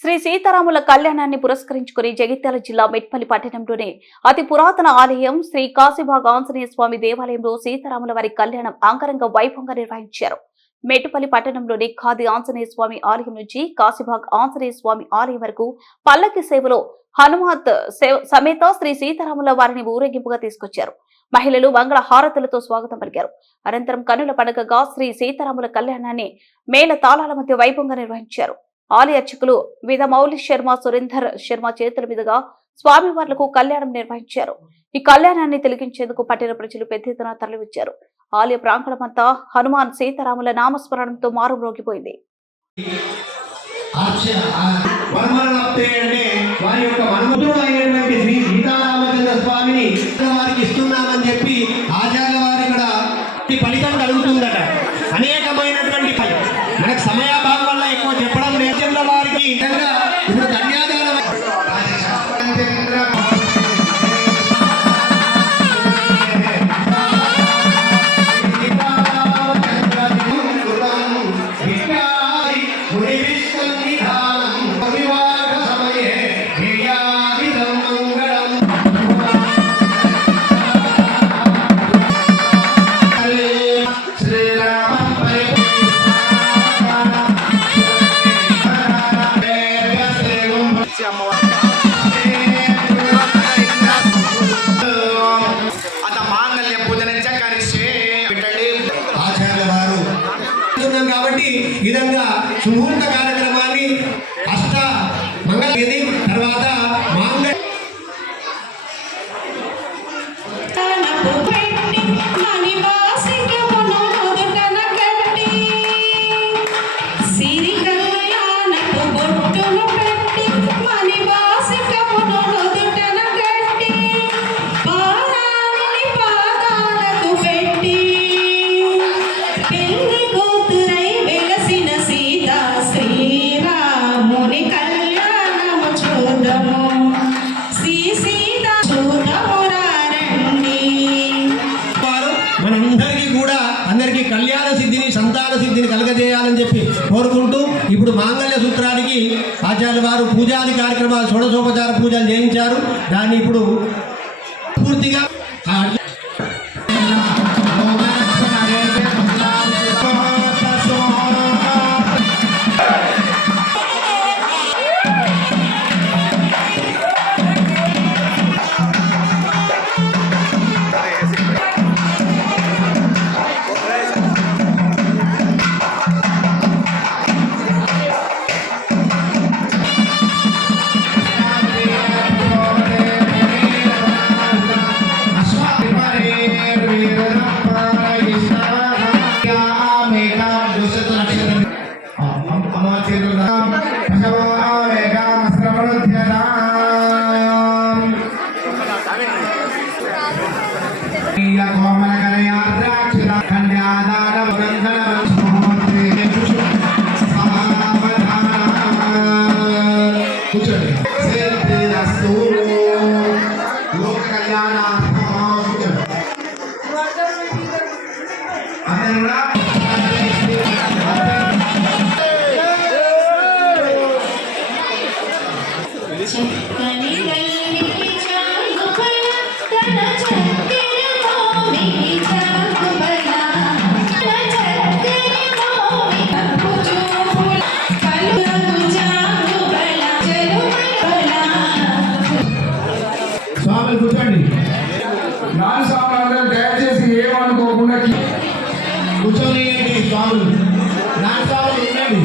శ్రీ సీతారాముల కళ్యాణాన్ని పురస్కరించుకుని జగిత్యాల జిల్లా మెట్పల్లి పట్టణంలోని అతి పురాతన ఆలయం శ్రీ కాశీబాగ్ ఆంజనేయ స్వామి దేవాలయంలో సీతారాముల వారి కళ్యాణం అంగరంగ వైభవంగా నిర్వహించారు. మెట్టుపల్లి పట్టణంలోని ఖాది ఆంజనేయ స్వామి ఆలయం నుంచి కాశీబాగ్ ఆంజనేయ స్వామి ఆలయం వరకు పల్లకి సేవలో హనుమత్ సమేత శ్రీ సీతారాముల వారిని ఊరేగింపుగా తీసుకొచ్చారు. మహిళలు మంగళ హారతులతో స్వాగతం పలికారు. అనంతరం కన్నుల పండుగగా శ్రీ సీతారాముల కళ్యాణాన్ని మేళ తాళాల మధ్య వైభవంగా నిర్వహించారు. ఆలయ అర్చకులు విధమౌలి శర్మ సురేందర్ శర్మ చేతుల మీదుగా స్వామివార్లకు కళ్యాణం నిర్వహించారు. ఈ కళ్యాణాన్ని తిలకించేందుకు పట్టణ ప్రజలు పెద్ద ఎత్తున తరలివచ్చారు. ఆలయ ప్రాంగణమంతా హనుమాన్ సీతారాముల నామస్మరణంతో మారుమ్రోగిపోయింది. అనేకమైనటువంటి మనకు సమయాభావం వల్ల ఎక్కువ చెప్పడం నేచర్ల వారికి ఇప్పుడు కన్యాదానం కాబట్టి ఈ విధంగా సుముహూర్త కార్యక్రమాన్ని అష్ట మంగళ తర్వాత మాంగళ్య అందరికీ కళ్యాణ సిద్ధిని సంతాన సిద్ధిని కలగజేయాలని చెప్పి కోరుకుంటూ ఇప్పుడు మాంగళ్య సూత్రానికి ఆచార్యుల వారు పూజాది కార్యక్రమాలు షోడశోపచార పూజలు చేయించారు. దాన్ని ఇప్పుడు పూర్తిగా కూర్చోండి. నాలుగు స్వాములు దయచేసి ఏమనుకోకుండా కూర్చొని స్వాములు నాలుగు స్వాములు ఉండండి.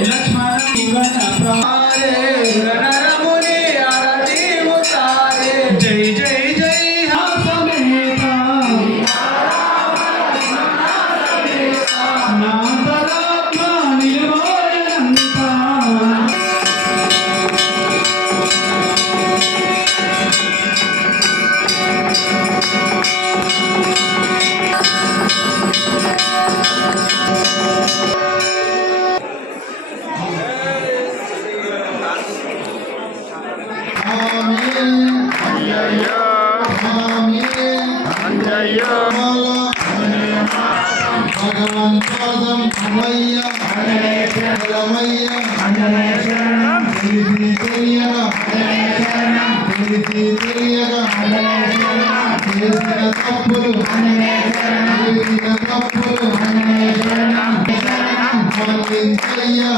लक्ष्मण जीवन प्रारे नरमुनि आरती उतारे जय जय जय समेता नांतरात्मा निर्वाणंता భగవాన్ పాదం అమయ్య అమయ్య తెలిసి తెలియగా చేసిన తప్పులు మన్నించయ్యా